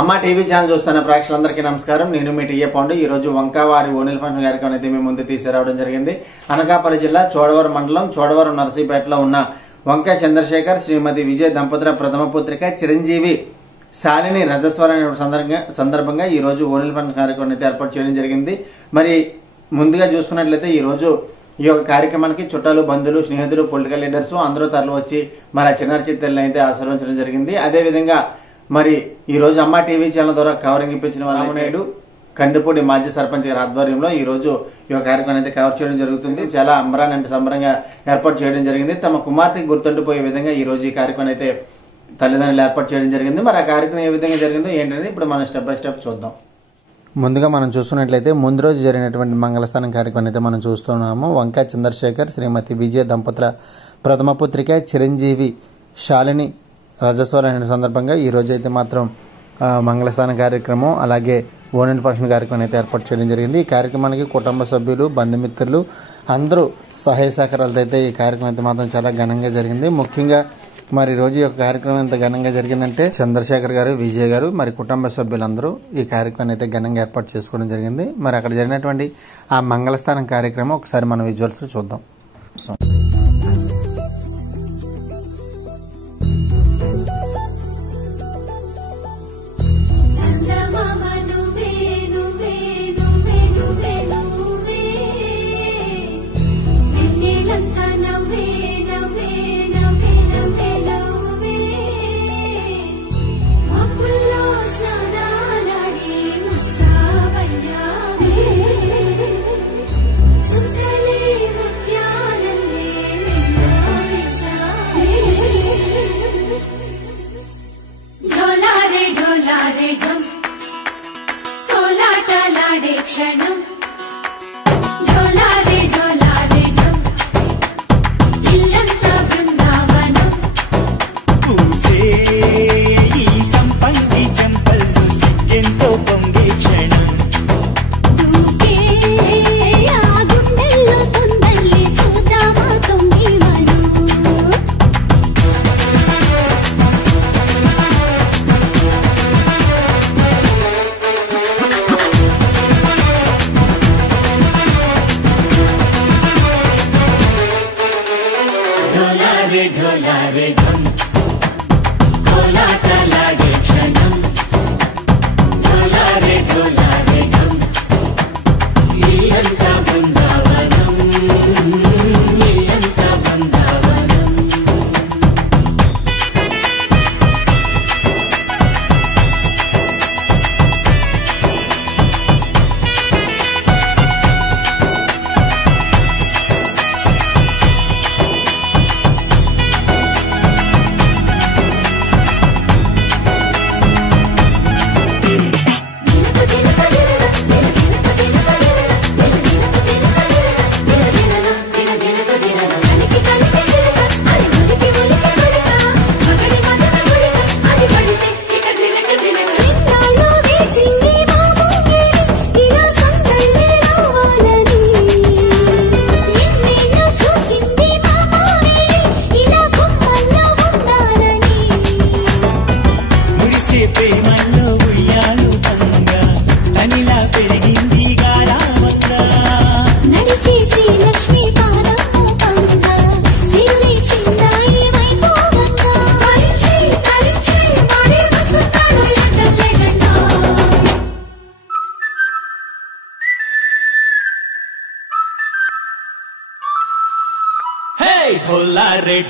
అమ్మ TV channel చూస్తున్న ప్రేక్షకులందరికీ నమస్కారం. నేను మీ టీఏ పాండు. ఈ రోజు వంకావారి ఓనిల్ ఫంక్షన్ కార్యక్రమం అయితే మీ ముందు తీసుకురావడం జరిగింది. అనకాపల్లి జిల్లా చోడవరం మండలం చోడవరం నర్సీపేటలో ఉన్న వంకా చంద్రశేఖర్ శ్రీమతి విజయ దంపతుల ప్రథమ పుత్రిక చిరంజీవి శాలిని రజస్వర సందర్భంగా ఈ రోజు ఓనిల్ ఫంక్షన్ కార్యక్రమం అయితే ఏర్పాటు చేయడం జరిగింది. మరి ముందుగా చూసుకున్నట్లయితే ఈ రోజు ఈ యొక్క కార్యక్రమానికి చుట్టాలు, బంధువులు, స్నేహితులు, పొలిటికల్ లీడర్స్ అందరూ తరలి వచ్చి మరి ఆ చిన్నారి చిత్తల్ని అయితే ఆశీర్వదించడం జరిగింది. అదేవిధంగా మరి ఈ రోజు అమ్మ టీవీ ఛానల్ ద్వారా కవరింగ్ ఇప్పించిన రామనాయుడు కందిపూడి మాజీ సర్పంచ్ గారి ఆధ్వర్యంలో ఈ రోజు ఈ కార్యక్రమం అయితే కవర్ చేయడం జరుగుతుంది. చాలా సంబరంగా ఏర్పాటు చేయడం జరిగింది. తమ కుమార్తెకి గుర్తుండిపోయే విధంగా ఈ రోజు ఈ కార్యక్రమం అయితే తల్లిదండ్రులు ఏర్పాటు చేయడం జరిగింది. మరి ఆ కార్యక్రమం ఏ విధంగా జరిగిందో ఏంటనేది ఇప్పుడు మనం స్టెప్ బై స్టెప్ చూద్దాం. ముందుగా మనం చూసుకున్నట్లయితే ముందు రోజు జరిగినటువంటి మంగళస్థానం కార్యక్రమం అయితే మనం చూస్తున్నాము. వంకా చంద్రశేఖర్ శ్రీమతి విజయ దంపతుల ప్రథమ పుత్రిక చిరంజీవి శాలిని రజస్వర సందర్భంగా ఈ రోజు అయితే మాత్రం మంగళస్థానం కార్యక్రమం అలాగే ఓనిల్ ఫంక్షన్ కార్యక్రమం అయితే ఏర్పాటు చేయడం జరిగింది. ఈ కార్యక్రమానికి కుటుంబ సభ్యులు, బంధుమిత్రులు అందరూ సహాయ సహకారాలతో అయితే ఈ కార్యక్రమం అయితే మాత్రం చాలా ఘనంగా జరిగింది. ముఖ్యంగా మరి రోజు ఈ కార్యక్రమం ఎంత ఘనంగా జరిగిందంటే చంద్రశేఖర్ గారు, విజయ్ గారు మరి కుటుంబ సభ్యులందరూ ఈ కార్యక్రమాన్ని అయితే ఘనంగా ఏర్పాటు చేసుకోవడం జరిగింది. మరి అక్కడ జరిగినటువంటి ఆ మంగళస్థానం కార్యక్రమం ఒకసారి మనం విజువల్స్ చూద్దాం. క్షణం ఇల్లంతా బృందావనం పూసే ఈ సంపంగి చెంపలు ఎంతో పొంగే క్షణం దూకే ఆ గుండెల్లో తొందల్లి చూద్దామా తొంగి మనం ढोलारे ढम कोलाटलाडे क्षणम ढोलारे ढम इल्लंता बृंदावनम इल्लंता बृंदावनम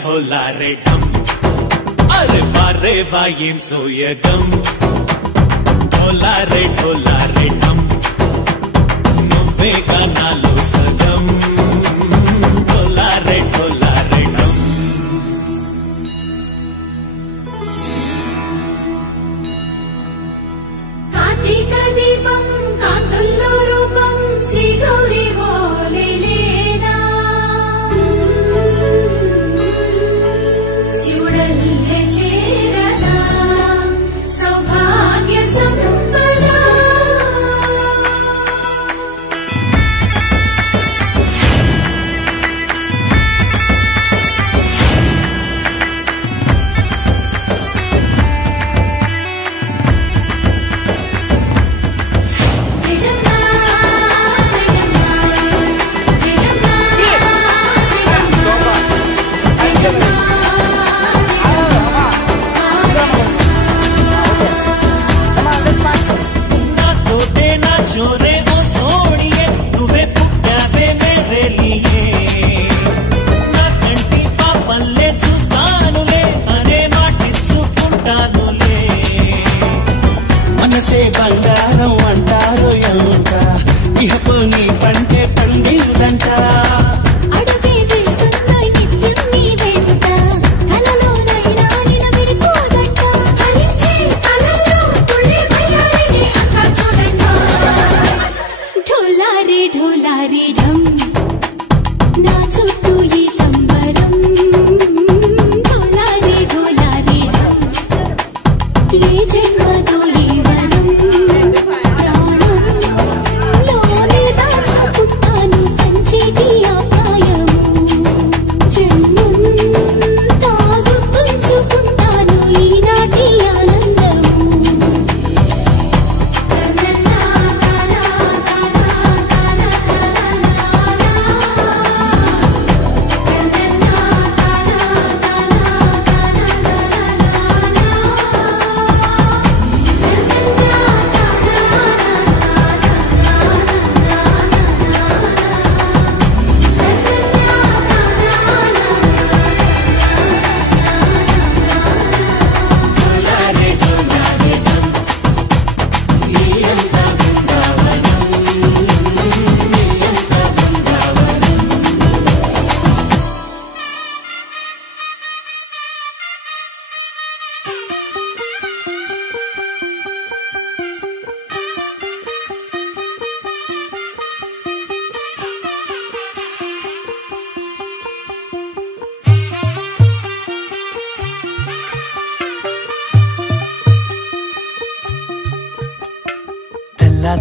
ढोलारे ढम अरे वारे वायें सोयगम ढोलारे ढम नुव्वे गानालो सगम ढोलारे ढम कार्तिक दीपम कांतुल्लो रूपम श्री गौरी बोले మనసే బంగారం అంటారు ఎంత ఇహపు నీ పంటే పండిందంట అడుగే వెళ్తున్న నిత్యం నీ వెంట కలలోనైనా నిలబడిపోదంట హరించే అలల్లో తుళ్ళి వయ్యారిని అంతా చూడండి ఢోలారే ఢోలారే ఢమ్ నా చుట్టూ ఈ సంబరం ఢోలారే ఢోలారే ఢమ్ ఏ జన్మతో ఈ వరం ప్రాణంలోనే దాచుకుంటాను కంచేటి ఆప్యాయము జన్మంతా గుర్తుంచుకుంటాను ఈనాటి ఆనందము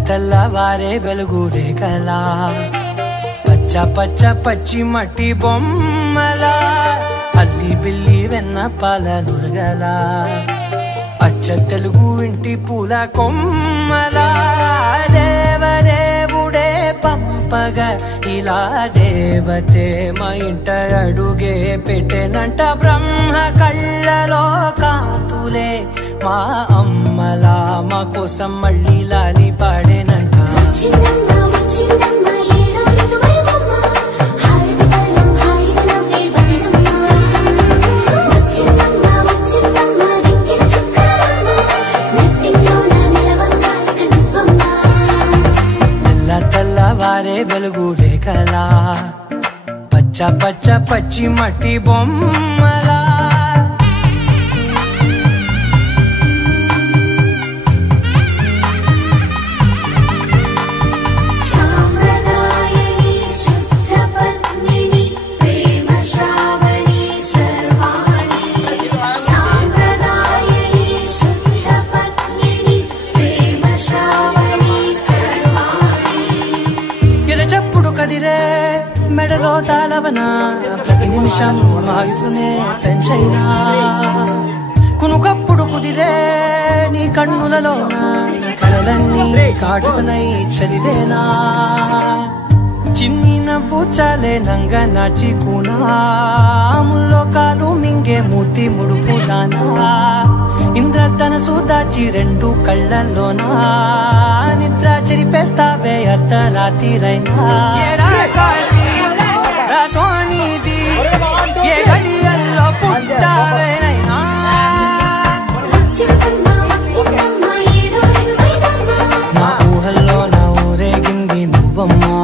తెల్లవారే వెలుగు రేఖలా పచ్చ పచ్చ పచ్చి మట్టి బొమ్మలా అల్లి బిల్లి వెన్న పాల నురగలా అచ్చ తెలుగు ఇంటి పూల కొమ్మలా దేవదేవుడే పంపగా ఇలా దేవతే మా ఇంట అడుగే పెట్టెనంట బ్రహ్మ కళ్ళలో కాంతులే మా అమ్మలా మా కోసం మళ్ళీ లాలి పాడేనంట చిన్నమ్మ వచ్చిందమ్మ ఏడో ఋతువైవమ్మ హారతి పళ్ళం హాయిగా నవ్వే వదినమ్మ వచ్చిందమ్మ దిక్కిన చుక్కలమ్మ నెట్టింట్లోన నిలవంగా ఇక నువ్వమ్మ తెల్లవారే వెలుగు రేఖలా పచ్చ పచ్చ పచ్చి మట్టి బొమ్మలా సాంప్రదాయని శుద్ధ పత్నిని ప్రేమ శ్రావణి సర్వాణి సాంప్రదాయని శుద్ధ పత్నిని ప్రేమ శ్రావణి సర్వాణి ఎరచప్పుడు కదిరే మెడలో తాళవన ప్రతి నిమిషం ఆయుధునే పెంచైనా కునుకప్పుడు కుదిరే నీ కన్నులలోన కలలన్నీ కాటుకనై చదివేనా చిన్ని నవ్వు చాలే నంగ నాచి కూనాముల్లో కాలు మింగే మూతి ముడుపు దానా ఇంద్రధనసు దాచి రెండు కళ్ళల్లోనా నిద్ర చెరిపేస్తావే అర్ధరాత్రిరైనా సోనిది ఏ గడియల్లో పుట్టావేనైనా వచ్చిందమ్మ ఏడో ఋతువైవమ్మ నా ఊహల్లో నా ఊరేగింది నువ్వమ్మా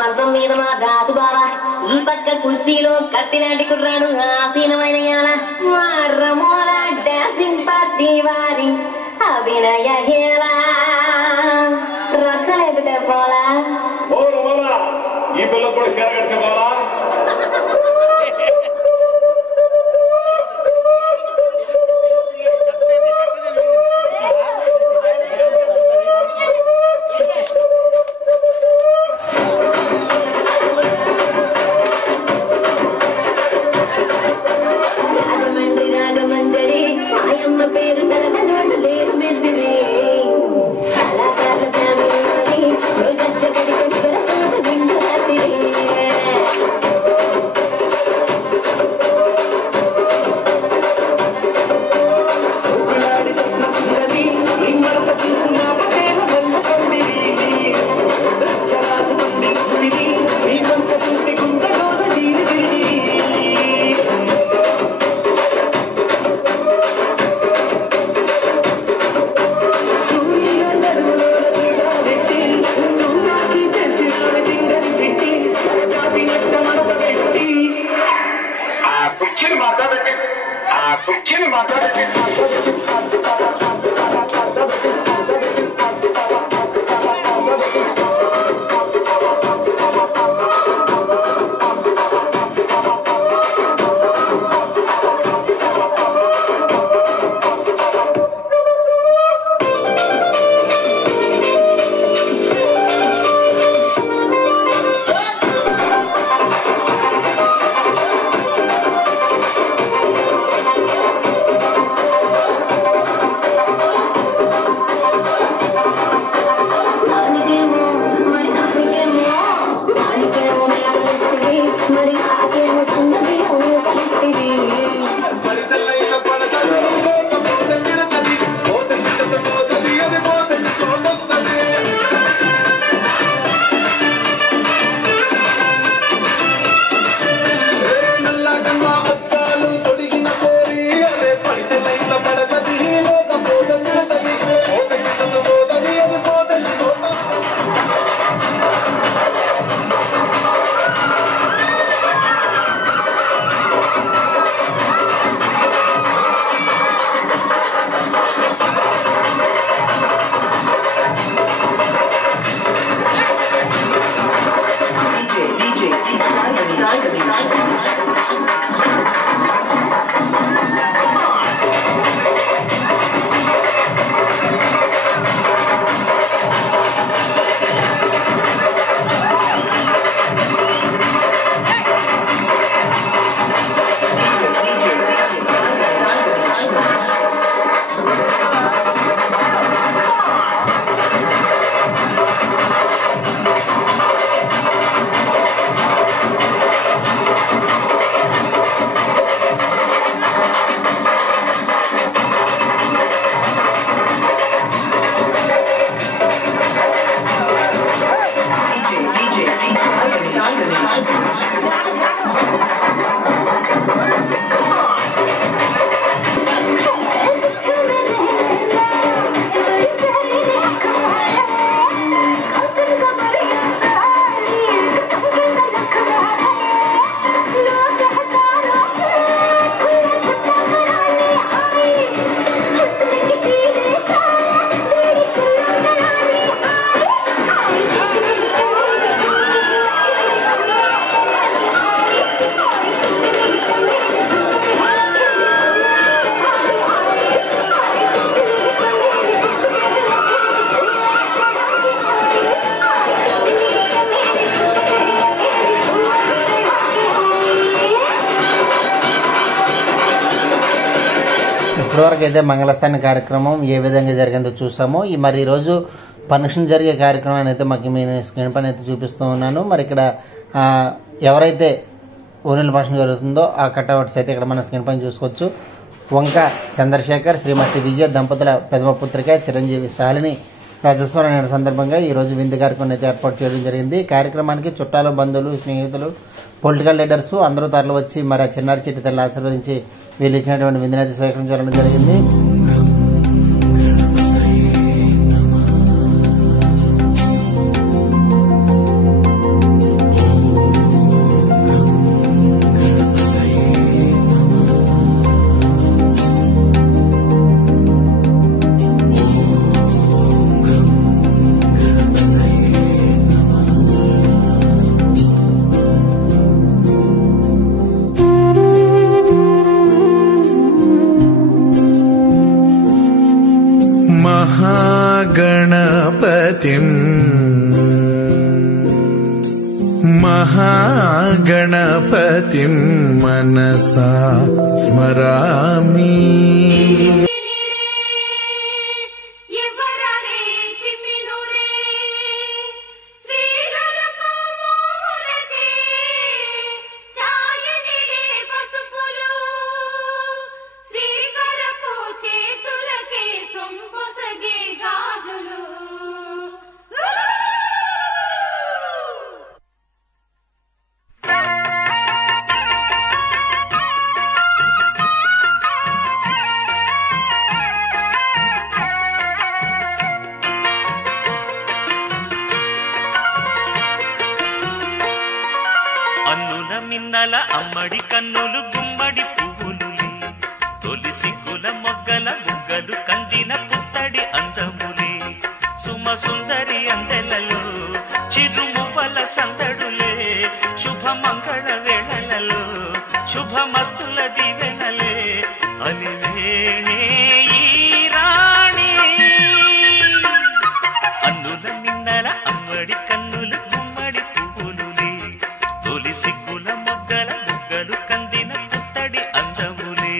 మంచం మీద మా దాసు బావ, ఈ పక్క కుర్సీలో కత్తిలాంటి కుర్రాడు ఆసీనమైన యాల, మా రమోల డాన్సింగ్ పార్టీ వారి అభినయ హేళ. రచ్చలేపితే పోలా ఈ పిల్ల కూడా చేరగడితే పోలా. రాగమంజరి మాయమ్మ పేరు తలనోడు లేరు మెసిరి కళాకారుల ఫ్యామిలీ గచ్చగడి కొడుకుల నిండు రాత్రి. ఇప్పటివరకు అయితే మంగళస్థాని కార్యక్రమం ఏ విధంగా జరిగిందో చూసామో మరి ఈరోజు ఫంక్షన్ జరిగే కార్యక్రమాన్ని అయితే మాకు మీ స్క్రీన్ పైన అయితే చూపిస్తూ ఉన్నాను. మరి ఇక్కడ ఎవరైతే ఓనీల ఫంక్షన్ జరుగుతుందో ఆ కట్అవుట్స్ అయితే ఇక్కడ మన స్క్రీన్ పైన చూసుకోవచ్చు. వంక చంద్రశేఖర్, శ్రీమతి విజయ దంపతుల పెదవ పుత్రిక చిరంజీవి శాలిని రాజస్వరం సందర్భంగా ఈరోజు విందు కార్యక్రమం అయితే ఏర్పాటు చేయడం జరిగింది. కార్యక్రమానికి చుట్టాలు, బంధువులు, స్నేహితులు, పొలిటికల్ లీడర్స్ అందరూ తరలి వచ్చి మరి ఆ చిన్నారి చిట్టి తల్లి ఆశీర్వదించి వీళ్ళు ఇచ్చినటువంటి విందునైతే స్వీకరించడం జరిగింది. गणपतिम् महागणपतिम् मनसा स्मरामि। మిన్నల అమ్మడి కన్నులు గుమ్మడి పువ్వులులే తొలి సిగ్గుల మొగ్గల బుగ్గలు కందిన పుత్తడి అందములే సుమ సుందరి అందెలలో చిరుమువ్వల సందడులే శుభమంగళ వేళలలో శుభమస్తుల దివెనలే అలివేణే ఈ రాణి అన్నుల మిన్నల అమ్మడి కన్నులు గుమ్మడి పువ్వులులే తొలి సిగ్గుల మొగ్గల బుగ్గలు కందిన పుత్తడి అందములే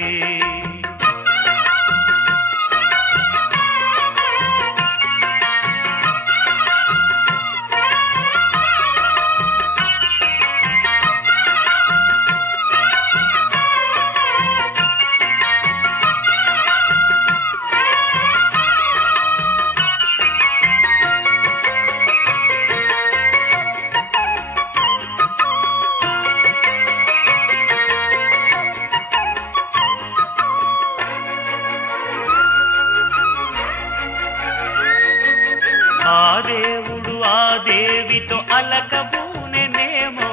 ఆ దేవుడు ఆ దేవితో అలకబూనెనేమో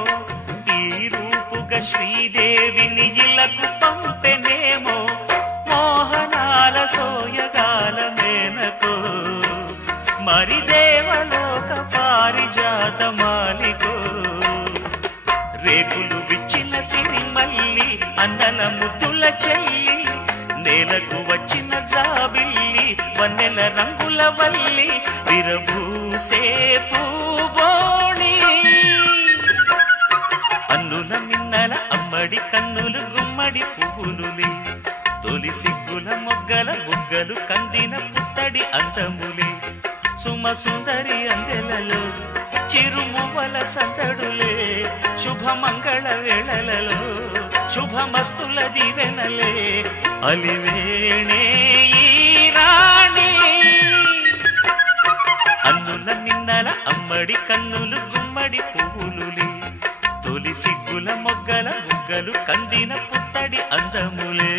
ఈ రూపుగా శ్రీదేవిని ఇలకు పంపెనేమో మోహనాల సోయగాల మేనకో మరి దేవలోక పారిజాత మాలికో రేకులు విచ్చిన సిరిమల్లి అందల ముద్దుల చెల్లి నేలకు వచ్చిన జాబిల్లి వన్నెల రంగుల వల్లి విరబూసే పూబోణి అన్నుల మిన్నల అమ్మడి కన్నులు గుమ్మడి పువ్వులులే తొలి సిగ్గుల మొగ్గల బుగ్గలు కందిన పుత్తడి అందములే సుమ సుందరి అందెలలో చిరుమువ్వల సందడులే శుభమంగళ వేళలలో శుభమస్తుల దివెనలే అలివేణే ఈ రాణి అన్నుల మిన్నల అమ్మడి కన్నులు గుమ్మడి పువ్వులులే తొలి సిగ్గుల మొగ్గల బుగ్గలు కందిన పుత్తడి అందములే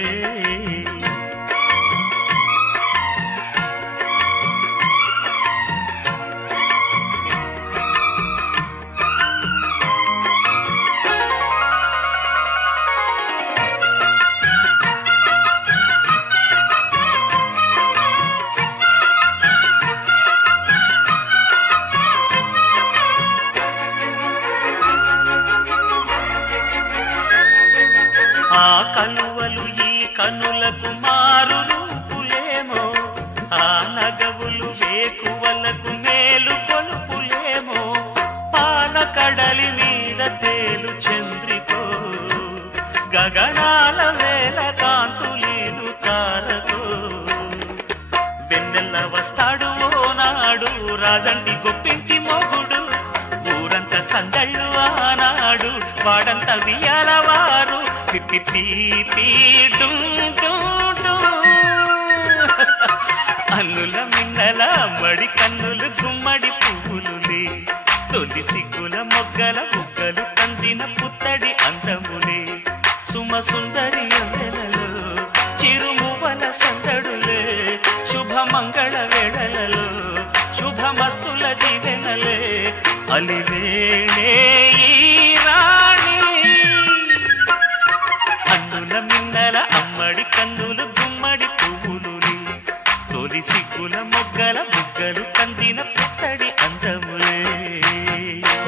ఆ కలువలు ఈ కనులకు మారు రూపులేమో ఆ నగవులు వేకువలకు మేలు కొలుపులేమో పాల కడలి మీద తేలు చంద్రికో గగనాల వేల కాంతులీలు తారకో వెన్నెల్ల వస్తాడు ఓనాడు రాజంటి గొప్పింటి మొగుడు ఊరంతా సందళ్ళు ఆనాడు వాడంత వియాలవారు అన్నుల మిన్నల అమ్మడి కన్నులు గుమ్మడి పువ్వులులే తొలి సిగ్గుల మొగ్గల బుగ్గలు కందిన పుత్తడి అందములే సుమ సుందరి అందెలలో చిరుమువ్వల సందడులే శుభమంగళ వేళలలో శుభమస్తుల దివెనలే అలివేణే ఈ రాణి అన్నుల మిన్నల అమ్మడి కన్నులు గుమ్మడి పువ్వులులే తొలి సిగ్గుల మొగ్గల బుగ్గలు కందిన పుత్తడి అందములే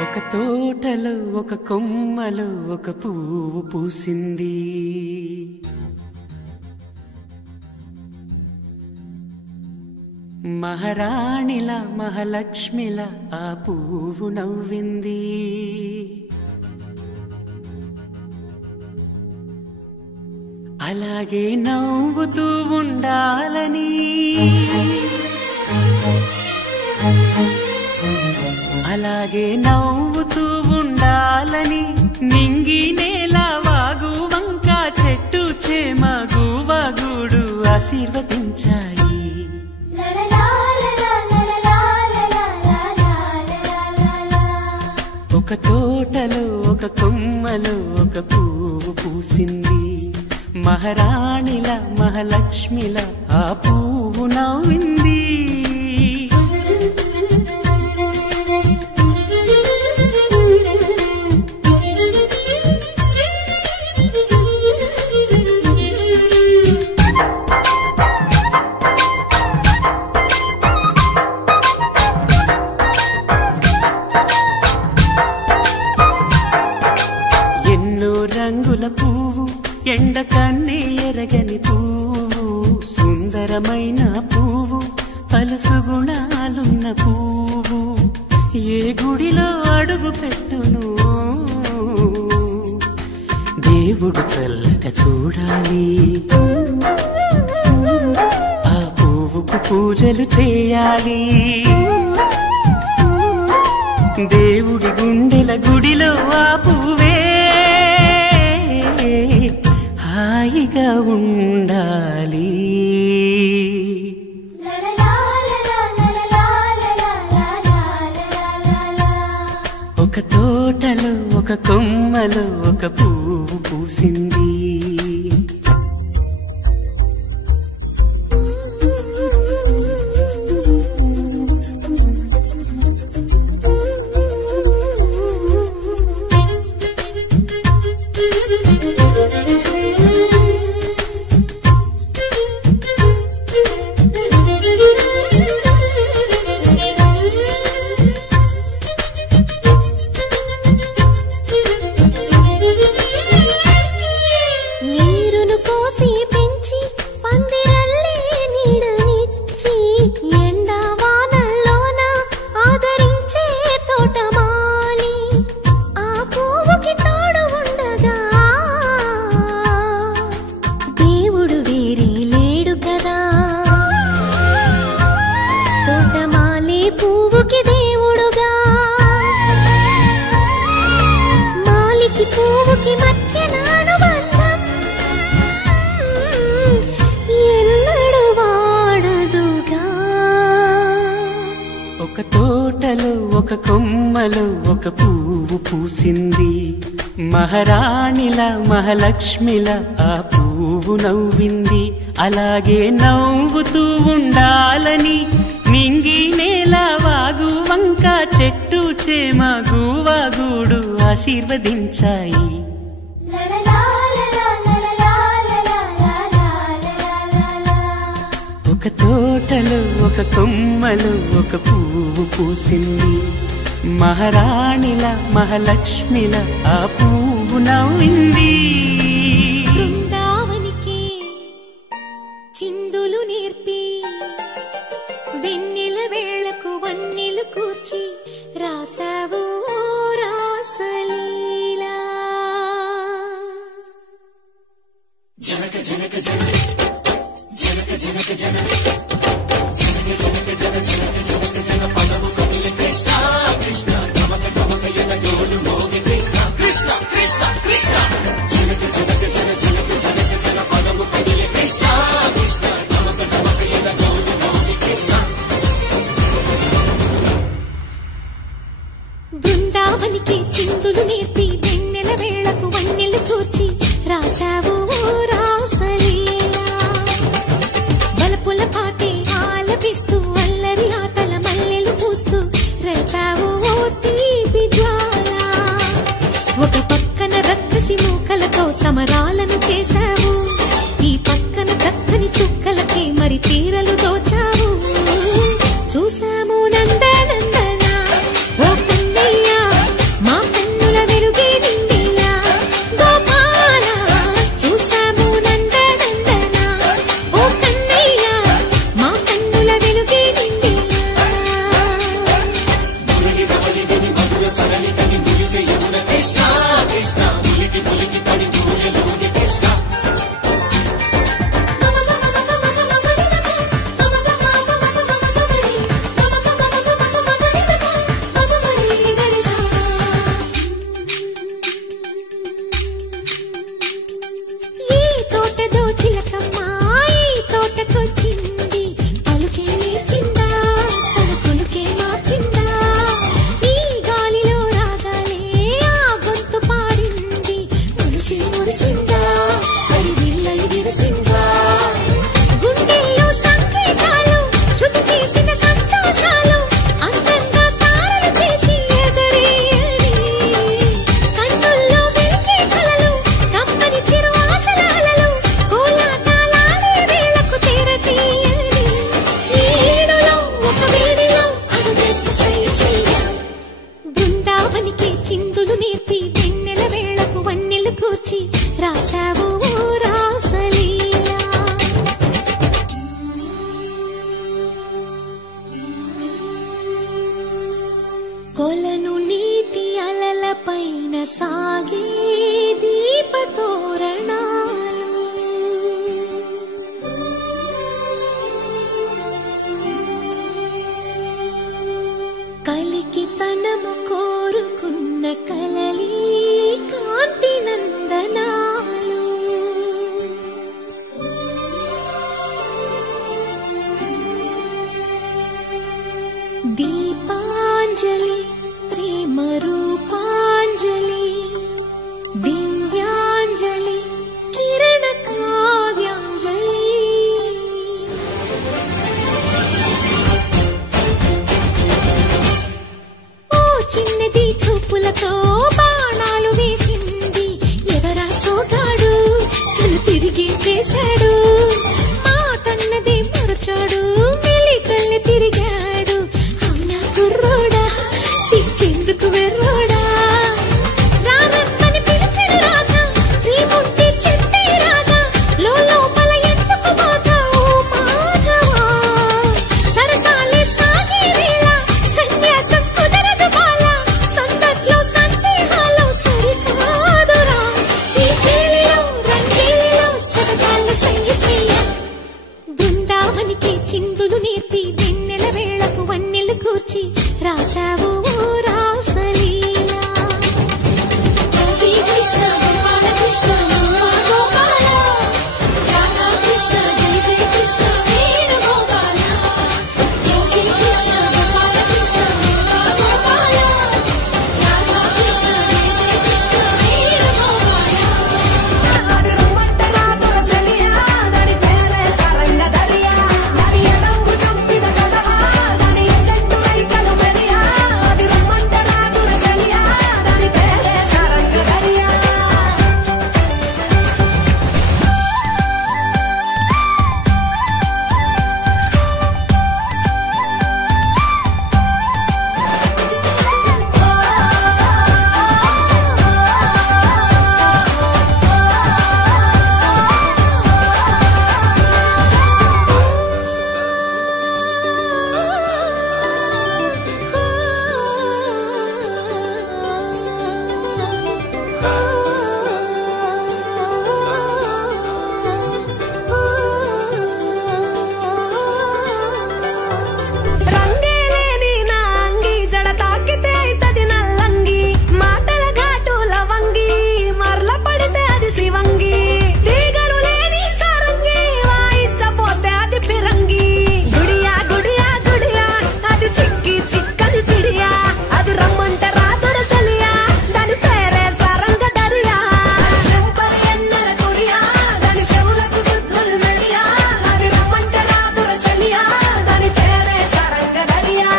ఒక తోటలో ఒక కొమ్మలో ఒక పువ్వు పూసింది మహారాణిల మహాలక్ష్మిల ఆ పువ్వు నవ్వింది. అలాగే నవ్వుతూ ఉండాలని, అలాగే నవ్వుతూ ఉండాలని నింగి నేల వాగు వంక చెట్టు చేమ గువగుడు ఆశీర్వదించాయి. ఒక తోటలో ఒక కొమ్మలో ఒక పువ్వు పూసింది. మహారాణిల మహాలక్ష్మిల ఆ పువ్వు నవ్వింది. ఎండ కన్నే ఎరగని పువ్వు, సుందరమైన పువ్వు, పలుసు గుణాలున్న పువ్వు, ఏ గుడిలో అడుగు పెట్టును దేవుడు చల్లగా చూడాలి. ఆ పువ్వుకు పూజలు చేయాలి. దేవుడి గుండెల గుడిలో ఆ పువ్వే హాయిగా ఉండాలి. ఒక తోటలో ఒక కొమ్మలో ఒక పువ్వు పూసింది. ఒక తోటలో ఒక కొమ్మలో ఒక పువ్వు పూసింది. మహారాణిల మహాలక్ష్మిల ఆ పువ్వు నవ్వింది. అలాగే నవ్వుతూ ఉండాలని నింగి నేల వాగు వంక చెట్టు చేమ గువగుడు ఆశీర్వదించాయి. ఒక తోటలో ఒక కొమ్మలో ఒక పువ్వు పూసింది. మహారాణిల మహాలక్ష్మిల ఆ పువ్వు నవ్వింది. బృందావనికి చిందులు నేర్పి వెన్నెల వేళకు వన్నెలు కూర్చి రాసావు రాసలీలా. జనక జనక జనక జనక జనక జనక జనక జనక జన జనక జనక జన పదము కదిలి కృష్ణ కృష్ణ నమక నమక యన డోలు మోగి కృష్ణ కృష్ణ కృష్ణ కృష్ణ జనక జనక జన జనక జనక జన పదము కదిలి కృష్ణ కృష్ణ నమక నమక యన డోలు మోగి కృష్ణ. బృందావనికి చిందులు నేర్పి వెన్నెల వేళకు వన్నెలు కూర్చి రాసావు రాసలీలా. బలపుల పాటే ఆలపిస్తూ అల్లరి ఆటల మల్లెలు పూస్తూ రేపావు మనము కోరుకున్న కలలి కాంతి నందనాలు దీపాంజలి ప్రేమ రూపాంజలి దివ్యాంజలి కిరణ కావ్యాంజలి ఓ చిన్నది చూపులతో బాణాలు వేసింది ఎవరా సోగాడు తను తిరిగి చేశాడు మా తన్నది మరచాడు మెలికల్లి తిరిగాడు అవునా కుర్రోడా సిక్కెందుకు వెర్రోడా రారమ్మని పిలిచిన రాగా రీముంటి చెట్టే రాగా లోపల ఎందుకు బాధ ఓ మాధవా సరసాలే సాగే వేళ సన్యాసం కుదరదు బాల సందట్లో సందేహాలు సరికాదురా ఈ తేలిలో రంగేలిలో సరదాల సయ్యసయ్య బృందావనికి చిందులు నేర్పి వెన్నెల వేళకు వన్నెలు కూర్చి రాసావు రాసలీలా గోపీ కృష్ణ గోపాల కృష్ణ గోపాల రాధా కృష్ణ జయ జయ కృష్ణ వేణు గోపాల గోపీ కృష్ణ గోపాల కృష్ణ గోపాల రాధా కృష్ణ జయ జయ కృష్ణ వేణు గోపాల అది రమ్మంటరా తులసలియా దాని పేరే సరంగ దరియా దాని ఎడంగు చంపిన కదవా దాని చెట్టు రైకలు మెరియా అది రమ్మంటరా తులసలియా దాని పేరే సరంగ దరియా రంగేలేని నా అంగి జడ తాకితే అయితది నల్లంగి మాటల ఘాటు లవంగి మరల పడితే అది శివంగి తీగలు లేని సారంగి వాయించపోతే అది పిరంగి గుడియా గుడియా గుడియా అది చిక్కి చిక్కది చిడియా అది రమ్మంటే రాదురసలియా దాని పేరే సరంగ దరియా చెంపరి ఎన్నెల కొరియా దాని చెవులకు దుద్దులు మెడియా అది రమ్మంటే రాదురసలియా దాని పేరే సరంగ దరియా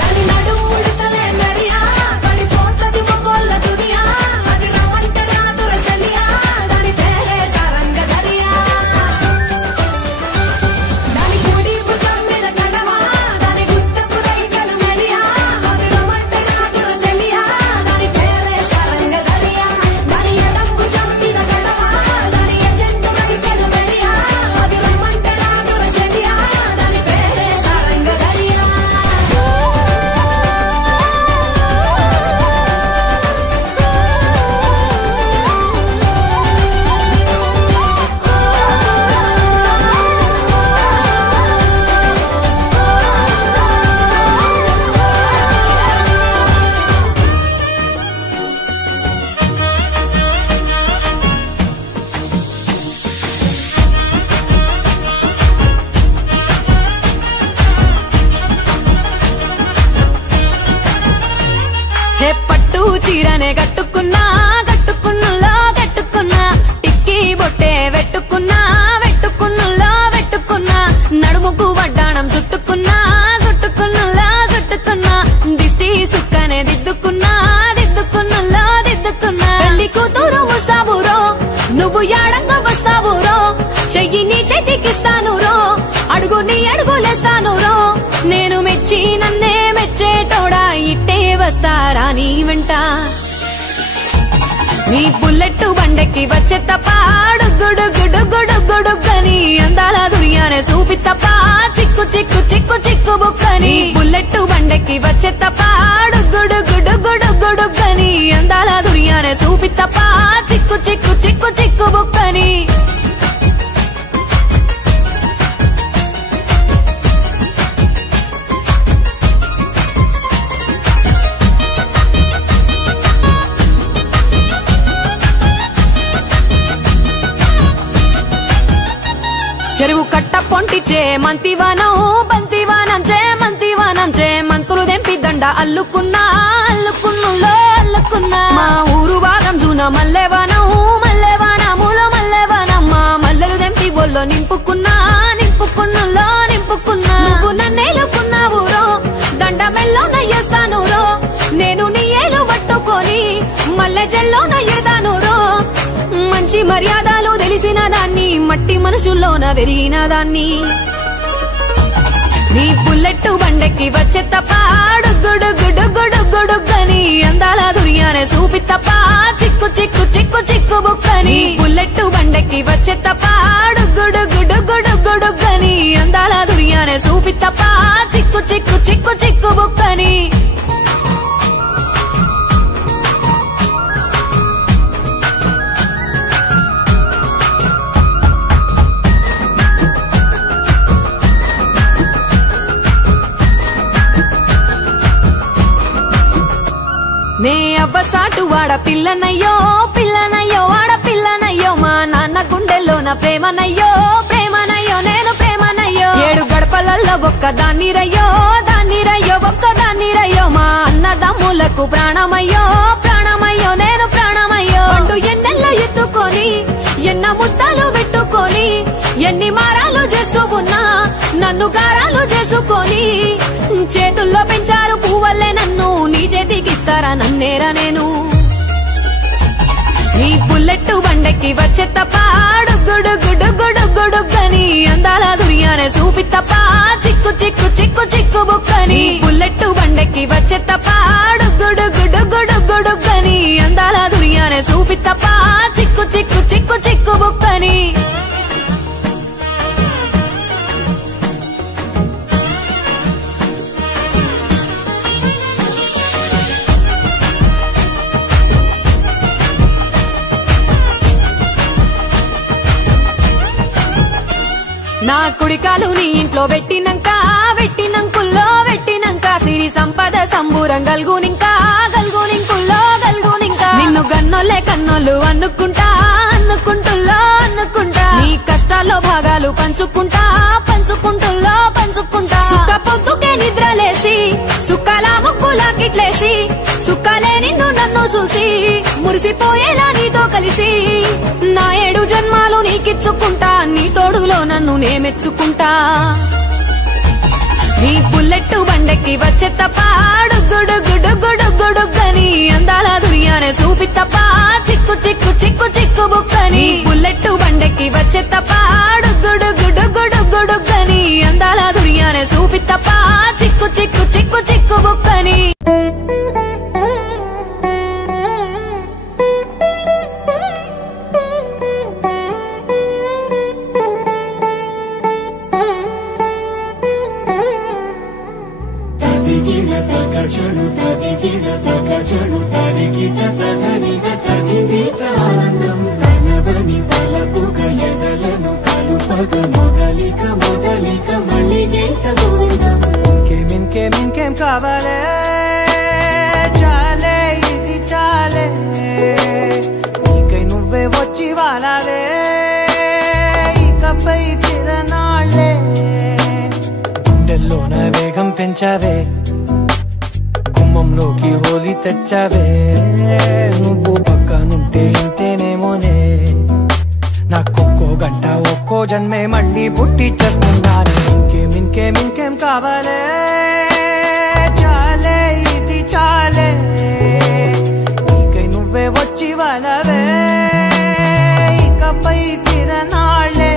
దాని నడుముడితలే మెరియా పడిపోతది మొగోళ్ళ దునియా అది రమ్మంటే రాదురసలియా దాని పేరే సరంగ దరియా దాని కుడి భుజం మీద కడవా దాని గుత్తపు రైకలు మెరియా అది రమ్మంటే రాదురసలియా దాని పేరే సరంగ దరియా దాని ఎడం భుజం మీద కడవా దాని చెట్టు రైకలు మెరియా అది రమ్మంటే రాదురసలియా దాని పేరే సరంగ దరియా హే పట్టు చీరనే కట్టుకున్నా కట్టుకున్నులో కట్టుకున్నా టిక్కీ బొట్టే వెట్టుకున్నా వెట్టుకున్నులో వెట్టుకున్నా నడుముకు వడ్డాణం చుట్టుకున్నా చుట్టుకున్నులో చుట్టుకున్నా దిష్టి సుక్కనే దిద్దుకున్నా దిద్దుకున్నులో దిద్దుకున్నా పెళ్లి కూతురు వస్తావురో నువ్వు యాడంగా వస్తావురో చెయ్యి నీ చేతికిస్తాను రో అడుగు నీ అడుగులేస్తాను రో నేను మెచ్చి నన్నే మెచ్చేటోడా ఇట్టే వస్తారా నీ వెంట నీ బుల్లెట్ బండెక్కి వచ్చే తప్ప గుడుగుడుగుడుగుడుగుడుగని అందాల దునియానే చూపి తప్ప చిక్కు చిక్కు చిక్కు చిక్కు బుక్కని బుల్లెట్ బండెక్కి వచ్చే తప్ప గుడుగుడుగుడుగుడుగని అందాల దునియానే చూపి తప్ప చిక్కు చిక్కు చిక్కు చిక్కు బుక్కని చెరువు కట్ట పొంటిచే మంతివానం బంతివానం చే మంతివానం చే మంతులు దెంపి దండ అల్లుకున్నా అల్లుకున్నులో అల్లుకున్నా మా ఊరు భాగం జూన మల్లెవానం మల్లెవానములో మల్లెవానమ్మ మల్లెలు దెంపి బొల్లో నింపుకున్నా నింపుకున్నులో నింపుకున్నా నువ్వు నన్నేలుకున్నావురో దండ మెల్లో నయ్యేస్తానురో నేను నీ ఏలు పట్టుకొని మల్లె జల్లో నయ్యేదానురో మంచి మర్యాదలు తెలిసిన దాన్ని మట్టి మనుషుల్లోన వెరిగిన దాన్ని నీ బుల్లెట్టు బండెక్కి వచ్చే తప్ప డుగ్గుడుగ్గుడుగ్గుడుగ్గుడుగ్గని అందాల దుర్యానే చూపి తప్ప చిక్కు చిక్కు చిక్కు చిక్కు బుక్కని బుల్లెట్టు బండెక్కి వచ్చే తప్ప డుగ్గుడుగ్గుడుగ్గుడుగ్గుడుగ్గని అందాల దుర్యానే చూపి తప్ప చిక్కు చిక్కు చిక్కు చిక్కు బుక్కని నే అవ్వసాటు వాడ పిల్లనయ్యో పిల్లనయ్యో వాడ పిల్లనయ్యో మా నాన్న గుండెల్లోన ప్రేమనయ్యో ప్రేమనయ్యో నేను ప్రేమనయ్యో 7 గడపలల్లో ఒక్కదాన్ని రయ్యో దాన్ని రయ్యో ఒక్కదాన్ని రయ్యో మా అన్నదమ్ములకు ప్రాణమయ్యో ప్రాణమయ్యో నేను ప్రాణమయ్యో అంటూ ఎన్నెల్లో ఎత్తుకొని ఎన్న ముద్దలు పెట్టుకొని ఎన్ని మారాలు చేస్తూ ఉన్నా నన్ను గారాలు చేసుకొని చేతుల్లో పెంచారు పువ్వల్లే నన్ను నీ చేతికిస్తారా నన్నేరా నేను నీ బుల్లెట్టు బండెక్కి వచ్చే తప్ప డుగ్గుడుగ్గుడుగ్గుడుగ్గుడుగ్గని అందాల దుర్యానే చూపి తప్ప చిక్కు చిక్కు చిక్కు చిక్కు బుక్కని బుల్లెట్టు బండెక్కి వచ్చే తప్ప డుగ్గుడుగ్గుడుగ్గుడుగ్గుడుగ్గని అందాల దుర్యానే చూపి తప్ప చిక్కు చిక్కు చిక్కు చిక్కు బుక్కని నా కుడికాలు నీ ఇంట్లో పెట్టినంకుల్లో పెట్టినంక సిరి సంపద సంబూరం గల్గునింకా గల్గునింకుల్లో గల్గునింకా నిన్ను గన్నోలే కన్నోళ్ళు అనుకుంటా అనుకుంటుల్లో అనుకుంటా నీ కష్టాల్లో భాగాలు పంచుకుంటా పంచుకుంటుల్లో పంచుకుంటా సుక్క పొద్దుకే నిద్రలేసి సుక్కల ముక్కులా కిట్లేసి సుక్కలే నిన్ను నన్ను చూసి మురిసిపోయేలా నీతో కలిసి నా 7 జన్మాలు నీకిచ్చుకుంటా నీ తోడులో నన్ను నే మెచ్చుకుంటా నీ బుల్లెట్టు బండెక్కి వచ్చే తప్ప డుగ్గుడుగ్గుడుగ్గుడుగ్గుడుగ్గని అందాల దుర్యానే చూపి తప్ప చిక్కు చిక్కు చిక్కు చిక్కు బుక్కని బుల్లెట్టు బండెక్కి వచ్చే తప్ప డుగ్గుడుగ్గుడుగ్గుడుగ్గుడుగ్గని అందాల దుర్యానే చూపి తప్ప చిక్కు చిక్కు చిక్కు చిక్కు బుక్కని తగచడు తదిగిడ తగచడు తరిగిట తగనిన తదిదీత ఆనందం తనవని తలపుగ ఎదలను కలుపగ మొదలిక మొదలిక మళ్ళీ గీత గోవిందం ఇంకేం కావాలే చాలే ఇది చాలే నీకై నువ్వే వచ్చి వాలాలే ఇకపై తిరనాళ్ళే గుండెల్లోన వేగం పెంచావే గుమ్మంలోకి హోలీ తెచ్చావే నువ్వు పక్కనుంటే ఇంతేనేమోనే నాకొక్కో గంట ఒక్కో జన్మే మళ్ళీ పుట్టి చేస్తున్నాను ఇంకేం కావాలే చాలే ఇది చాలే నీకై నువ్వే వచ్చి వాలవే ఇకపై తిరనాళ్ళే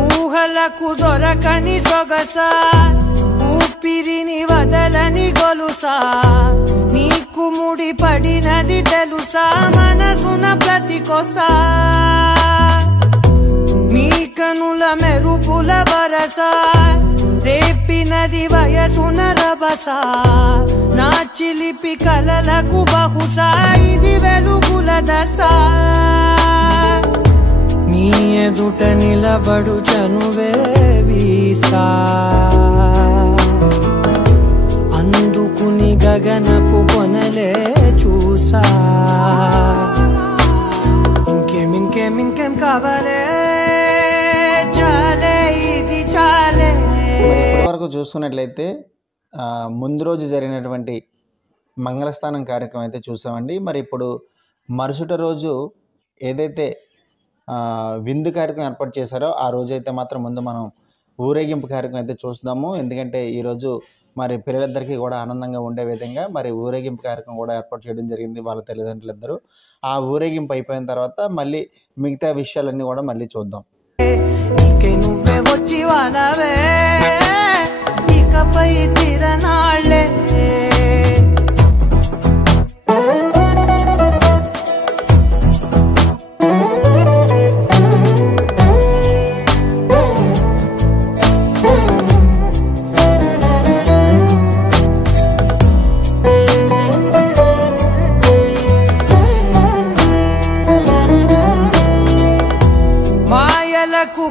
ఊహలకు దొరకని సొగస ఊపిరిని వదలని గొలుసా నీకు ముడి పడినది తెలుసా మనసున ప్రతి కొసా నీ కనుల మెరుపుల వరస రేపినది వయసున రభస నా చిలిపి కలలకు బహుశా ఇది వెలుగుల దశ నీ ఎదుట నిలబడు చనువే వీసా అందుకుని గగనపు కొనలే చూసా ఇంకేం కావాలే చాలే ఇది చాలే. వరకు చూసుకున్నట్లయితే ముందు రోజు జరిగినటువంటి మంగళస్థానం కార్యక్రమం అయితే చూసామండి. మరి ఇప్పుడు మరుసటి రోజు ఏదైతే విందు కార్యక్రమం ఏర్పాటు చేశారో ఆ రోజు అయితే మాత్రం ముందు మనం ఊరేగింపు కార్యక్రమం అయితే చూస్తాము. ఎందుకంటే ఈరోజు మరి పిల్లలిద్దరికీ కూడా ఆనందంగా ఉండే విధంగా మరి ఊరేగింపు కార్యక్రమం కూడా ఏర్పాటు చేయడం జరిగింది వాళ్ళ తల్లిదండ్రులిద్దరూ. ఆ ఊరేగింపు అయిపోయిన తర్వాత మళ్ళీ మిగతా విషయాలన్నీ కూడా మళ్ళీ చూద్దాం. నువ్వే వచ్చి వానవే ఇకపై తిరనాళ్ళే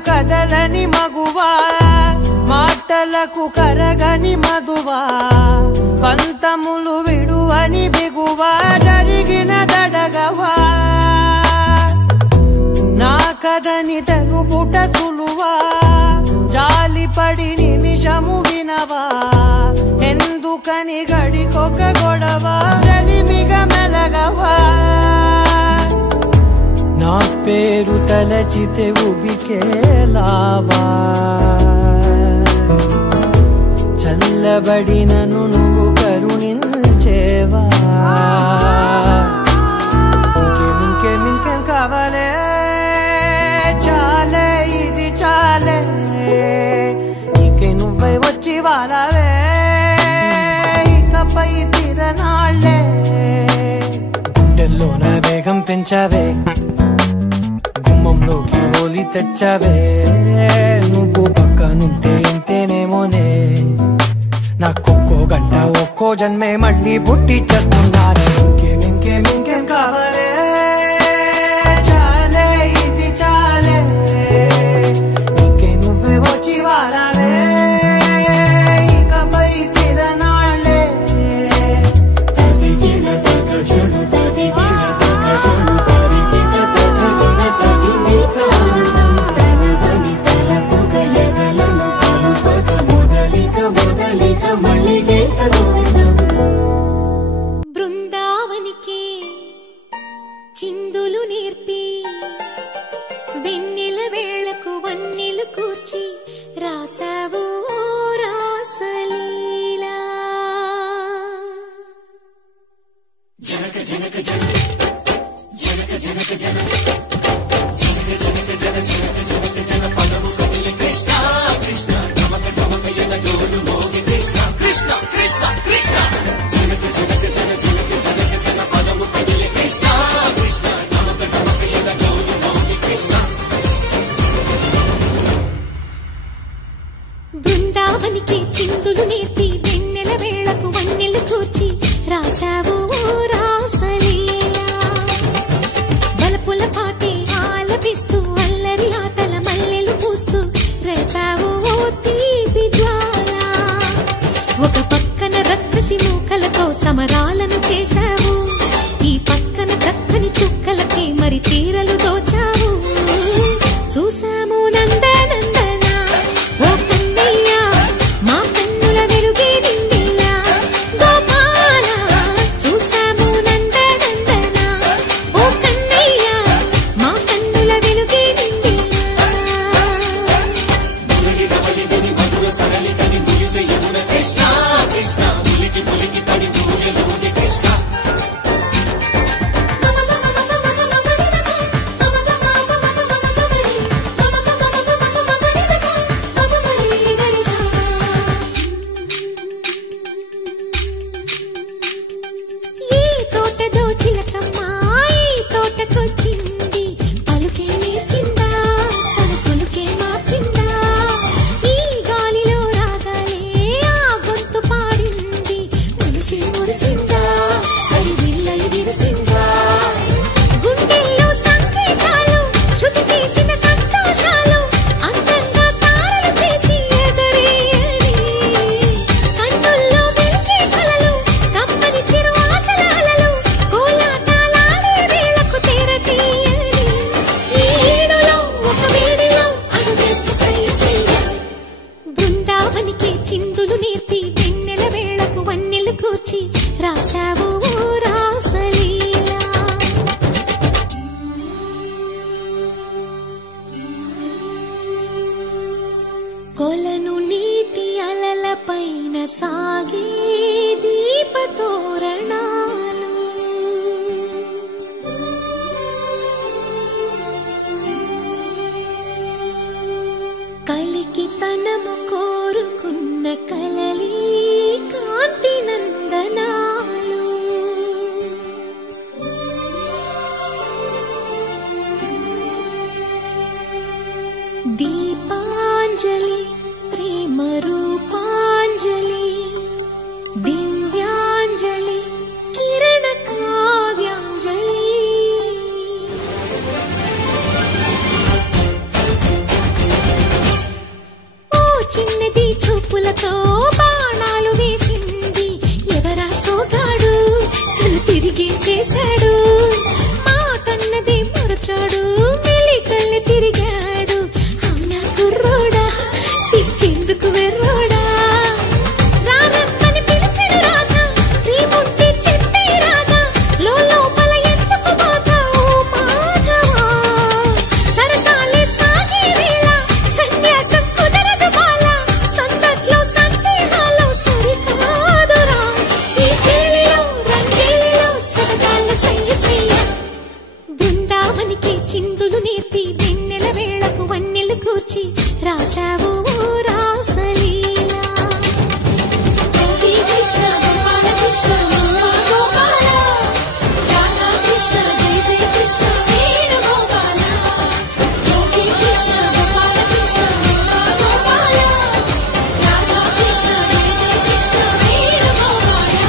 కదలని మగువా మాటలకు కరగని మధువా పంతములు విడువని బిగువా జరిగిన దడగవా నా కదని తెలుపుట సులువా జాలిపడి నిమిషము వినవా ఎందుకని గడికొక గొడవ రలిమిగ మెలగవా నా పేరు తలచితే ఉబికేలావా చల్లబడినను నువ్వు కరుణించేవా ఇంకేం కావాలే చాలే ఇది చాలే నీకే నువ్వే వచ్చి వాలవే ఇకపై తిరనాళ్ళే గుండెల్లోన వేగం పెంచావే గుమ్మంలోకి హోలీ తెచ్చావే నువ్వు పక్కనుంటే ఇంతేనేమోనే నాకొక్కో గంట ఒక్కో జన్మే మళ్ళీ పుట్టి చేస్తున్నారే ఇంకేం కావాలే చాలే ఇది చాలే నీకే నువ్వే వచ్చి వారాలే ఇకపై తిరనాళ్ళే తదిగిన తగ చెడు తదిగిన తగ చెడు తరిగిన తగగిన తగిని ప్రాణం తనదని తలపుగ ఎగలను కలుపగ మొదలిక మళ్ళీ బృందావనికి చిందులు నేర్పి వెన్నెల వేళకు వన్నెలు కూర్చి రాసావు రాసలీలా జనక జనక జన జనక జనక జన జనక జనక జన జనక జనక జన పదము కదిలి కృష్ణ కృష్ణ నమక నమక ఎదగోలు మోగి కృష్ణ కృష్ణ కృష్ణ కృష్ణ జనక జనక జన జనక జనక జన పదము కదిలి కృష్ణ కృష్ణ నమక నమక ఎదగోలు మోగి కృష్ణ. బృందావనికి చిందులు నేర్పి వెన్నెల వేళకు వన్నెలు కూర్చి రాసావు రాసలీలా బలపుల పాటే ఆలపిస్తూ అల్లరి ఆటల మల్లెలు పూస్తూ రేపావు తీపి జ్వాల ఒక పక్కన రక్కసి మూకలతో సమరాలను చేశావు ఈ పక్కన చక్కని చుక్కలకి మరి చీరలు దోచావు చూసాము నందనందన ఓ కన్నయ్య మా కన్నుల వెలుగు కొలను నీటి అలల పైన సాగే దీపతోరణాలు కలికి తనము కోరుకున్న కలలి కాంతి నందనాలు దీపాంజలి ప్రేమ రూపాంజలి దివ్యాంజలి కిరణ కావ్యాంజలి ఓ చిన్నది చూపులతో బాణాలు వేసింది ఎవరా సోగాడు తను తిరిగి చేశాడు మాటన్నది మరచాడు మెలికల్లి తిరిగాడు అవునా కుర్రోడా సిక్కెందుకు వెర్రోడా రారమ్మని పిలిచెను రాధా రీముంటి చెప్పే రాధా లోపల ఎందుకు బాధ ఓ మాధవా సరసాలే సాగే వేళ సన్యాసం కుదరదు బాల సందట్లో సందేహాలు సరికాదురా ఈ కేళిలో రంగేలిలో సరదాల సయ్య సయ్య బృందావనికి చిందులు నేర్పి వెన్నెల వేళకు వన్నెలు కూర్చి రాశావు ఓ రాసలీలా గోపీ కృష్ణ గోపాల కృష్ణ గోపాల రాధా కృష్ణ జయ జయ కృష్ణ వేణు గోపాల గోపీ కృష్ణ గోపాల కృష్ణ గోపాల రాధా కృష్ణ జయ జయ కృష్ణ వేణు గోపాల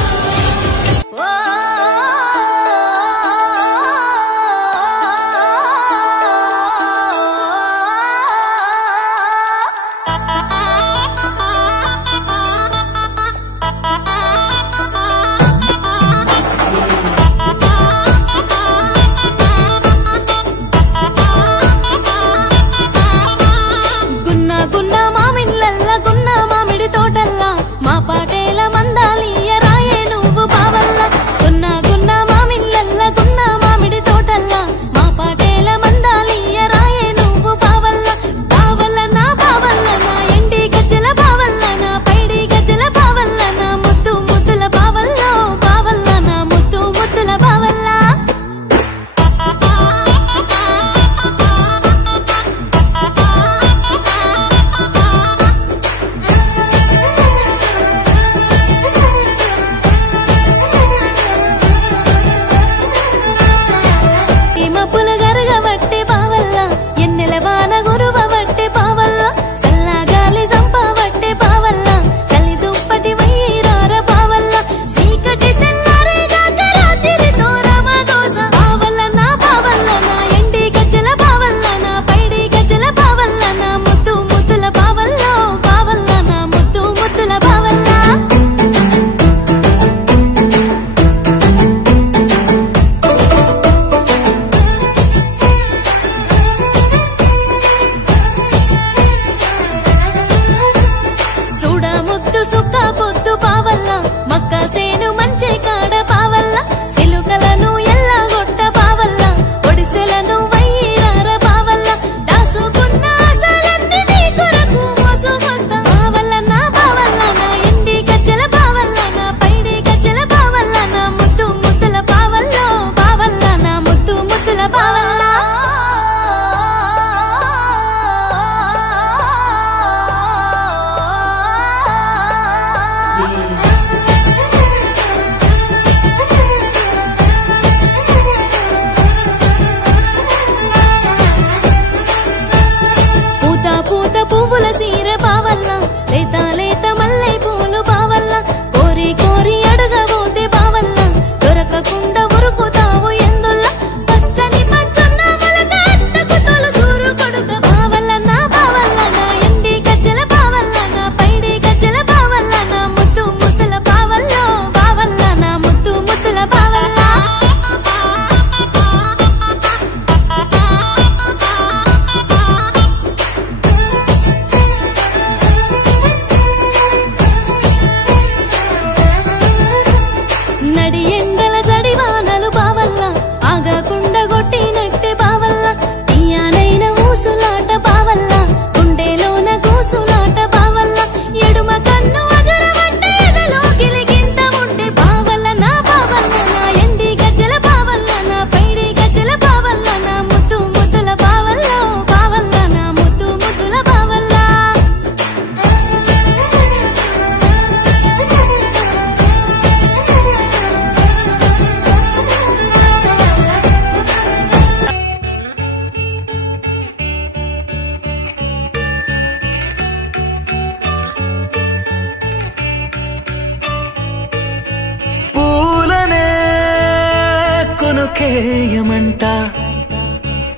కొనుకేయమంట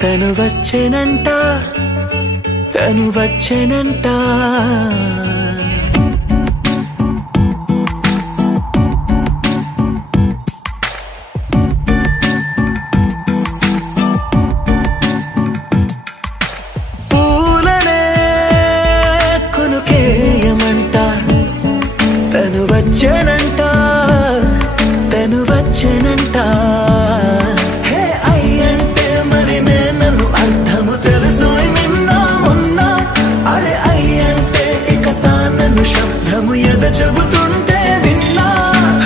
తను వచ్చేనంట తను వచ్చేనంట పూలనే కొనుకేయమంట తను వచ్చేనంట తను వచ్చేనంట హే అయ్యంటే మరి నేను అర్థము తెలుసు నిన్న మొన్న అరే అయ్యంటే ఇక తానను శబ్దము ఎద చెబుతుంటే విన్నా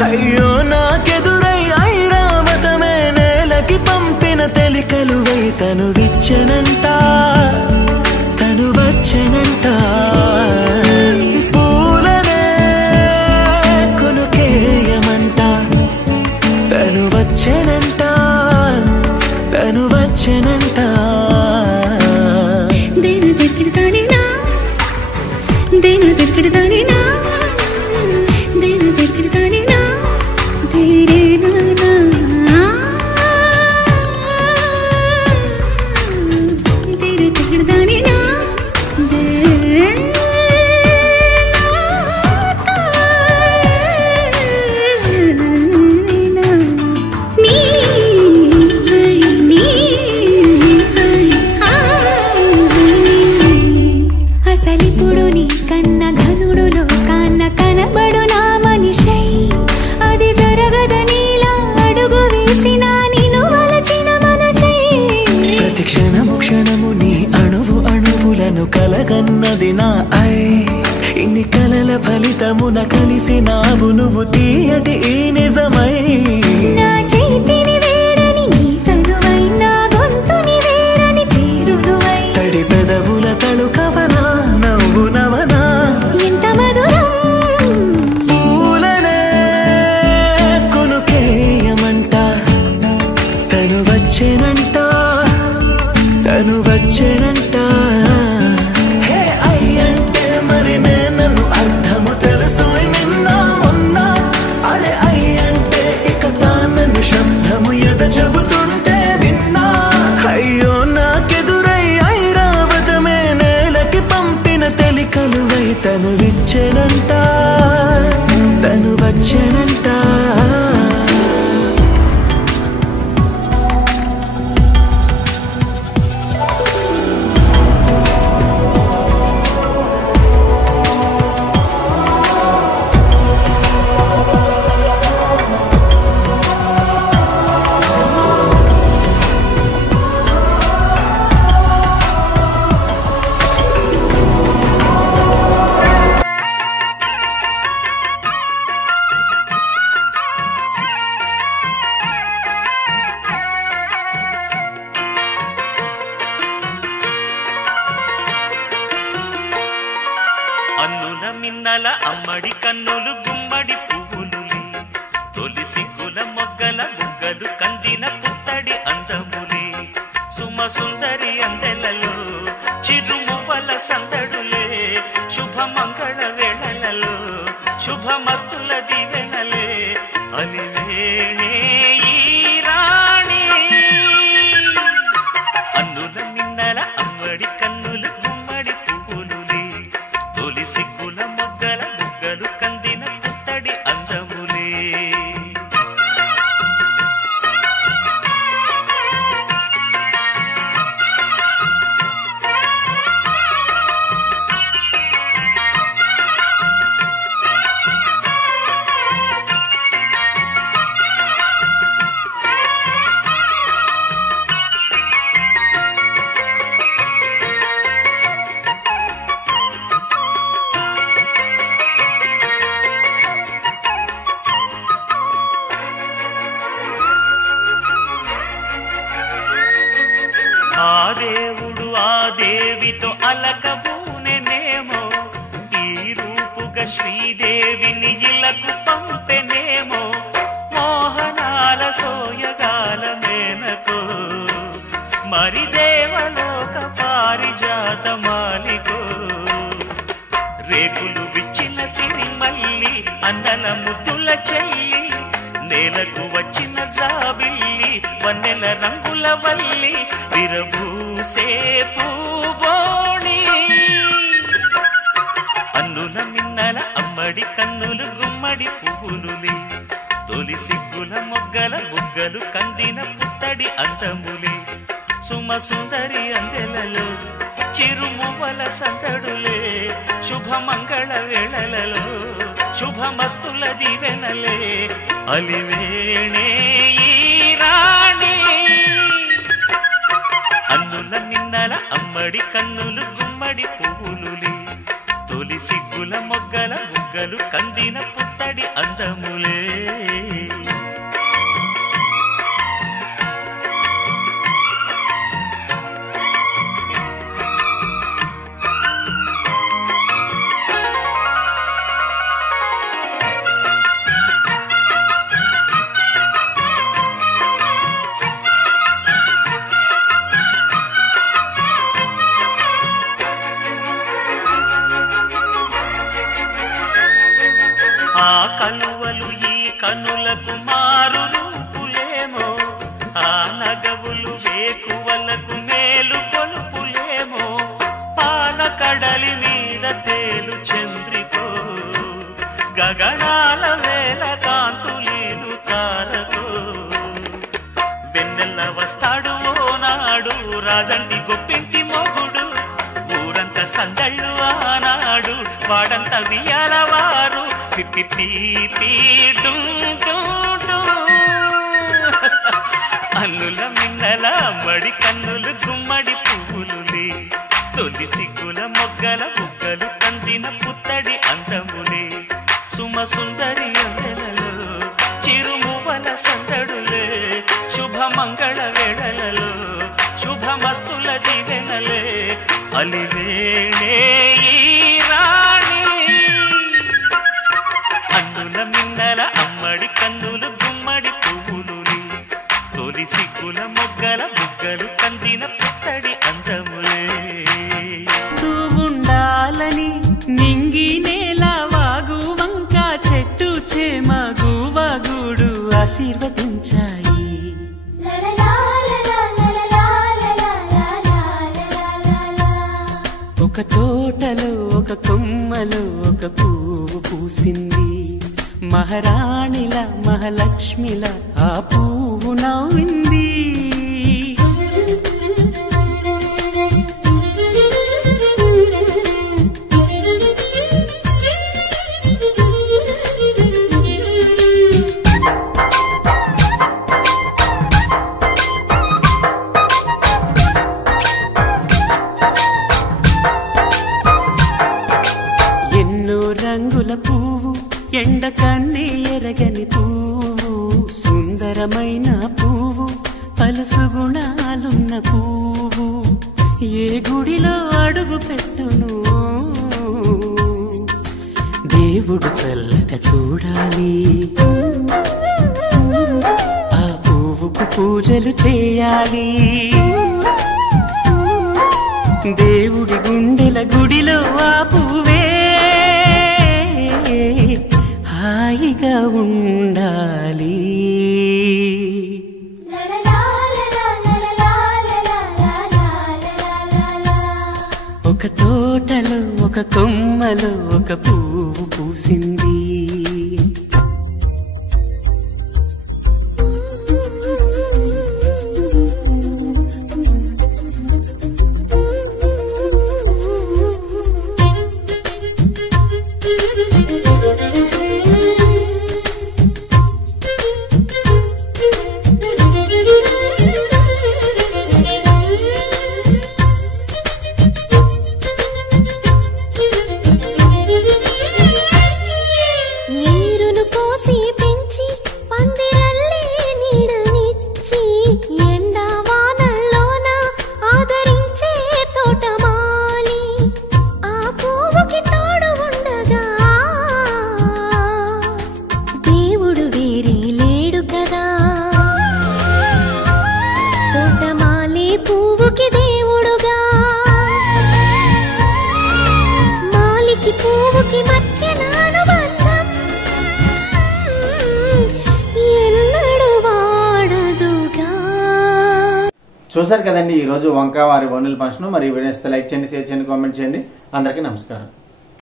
అయ్యో నాకెదురై ఐరావతమే నేలకి పంపిన తెలికలువై తను విచ్చెనంట తను వచ్చెనంట పూలనే కొనుకేయమంట తను వచ్చెనంట తను వచ్చెనంట దేను తిరిగిడతానేనా దేను తిరిగిడతానేనా దేను తిరిగిడతానేనా దేరేనా దేను తిరిగిడతానేనా అసలిప్పుడు నీ కన్న ఘనుడులో కాన్న కనబడు నా మనిషై అది జరగదనిలా అడుగు వేసిన నిన్ను వలచిన మనసై ప్రతి క్షణము క్షణము నీ అణువు అణువులను కలగన్నది నా ఐ ఇన్ని కలల ఫలితమున కలిసినావు నువ్వు తీయటి ఈ నిజమై నా చేతిని వేడని నీ తనువై నా గొంతుని వేరని పేరునువై తడి పెదవుల తడుకవనా నవ్వు నవనా ఎంత మధురం పూలనే కొనుకేయమంట తను వచ్చేనంట తను వచ్చేనంట హే అయ్యంటే మరి నేను అర్థము తెలుసు నిన్న మొన్న అరే అయ్యంటే ఇక తానను శబ్దము ఎద చెబుతుంటే విన్నా అయ్యో నాకెదురై ఐరావతమే నేలకి పంపిన తెలికలువై తను విచ్చెనంట తను వచ్చేనంట అన్నుల మిన్నల అమ్మడి కన్నులు గుమ్మడి పువ్వులులే తొలి సిగ్గుల మొగ్గల బుగ్గలు కందిన పుత్తడి అందములే సుమ సుందరి అందెలలో చిరుమువ్వల సందడులే శుభ మంగళ వేళలలో శుభమస్తుల దివెనలే అలివేణే ఈ రాణి అన్నుల మిన్నల అమ్మడి కన్నులు గుమ్మడి పువ్వులులే తొలి సిగ్గుల మొగ్గల బుగ్గలు కందిన పుత్తడి అందములే ఆ దేవుడు ఆ దేవితో అలకబూనెనేమో ఈ రూపుగా శ్రీదేవిని ఇలకు పంపెనేమో మోహనాల సోయగాల మేనకో మరి దేవలోక పారిజాత మాలికో రేకులు విచ్చిన సిరిమల్లి అందల ముద్దుల చెల్లి నేలకు వచ్చిన జాబిల్లి వన్నెల రంగుల వల్లి విరబూసే పూబోణి అన్నుల మిన్నల అమ్మడి కన్నులు గుమ్మడి పువ్వులులే తొలి సిగ్గుల మొగ్గల బుగ్గలు కందిన పుత్తడి అందములే సుమ సుందరి అందెలలో చిరుమువల సందడులే శుభమంగళ వేళలలో శుభమస్తుల దివెనలే అలివేణే ఈ రాణి అన్నుల మిన్నల అమ్మడి కన్నులు గుమ్మడి పువ్వులులే తొలి సిగ్గుల మొగ్గల బుగ్గలు కందిన పుత్తడి అందములే ఆ కలువలు ఈ కనులకు మారు రూపులేమో ఆ నగవులు వేకువలకు మేలు కొలుపులేమో పాల కడలి మీద తేలు చంద్రికో గగనాల వేల కాంతులీలు తారకో వెన్నెల్ల వస్తాడు ఓనాడు రాజంటి గొప్పింటి మొగుడు ఊరంత సందళ్ళు ఆనాడు వాడంత వియాలవారు అన్నుల మిన్నల మడి కన్నులు గుమ్మడి పువ్వులులే తొలి సిగ్గుల మొగ్గల బుగ్గలు కందిన పుత్తడి అందములే సుమ సుందరి అందెలలో చిరుమువల సందడులే శుభమంగళ వేళలలో శుభమస్తుల దివెనలే అలివేణే ఈ రాణి అన్నుల మిన్నల అమ్మడి కన్నులు గుమ్మడి పువ్వులుని తొలి సిగ్గుల మొగ్గల బుగ్గలు కందిన పుత్తడి అందములే ఉండాలని నింగి నేల వాగు వంక చెట్టు చేమ గువగూడు ఆశీర్వదించాయి ఒక తోటలో ఒక కొమ్మలో ఒక పువ్వు పూసింది మహారాణిల మహాలక్ష్మిల ఆ పువ్వు నవ్వింది రంగుల పువ్వు ఎండ కన్నే ఎరగని పువ్వు సుందరమైన పువ్వు పలుసు గుణాలున్న పువ్వు ఏ గుడిలో అడుగు పెట్టును దేవుడు చల్లగా చూడాలి ఆ పువ్వుకు పూజలు చేయాలి దేవుడి గుండెల గుడిలో ఆ పువ్వే హాయిగా ఉండాలి ఒక తోటలో ఒక కొమ్మలో ఒక పువ్వు పూసింది చూసారు కదండి ఈ రోజు వంకావారి ఓనీల ఫంక్షన్. మరి ఈ వీడియో లైక్ చేయండి, షేర్ చేయండి, కామెంట్ చేయండి. అందరికీ నమస్కారం.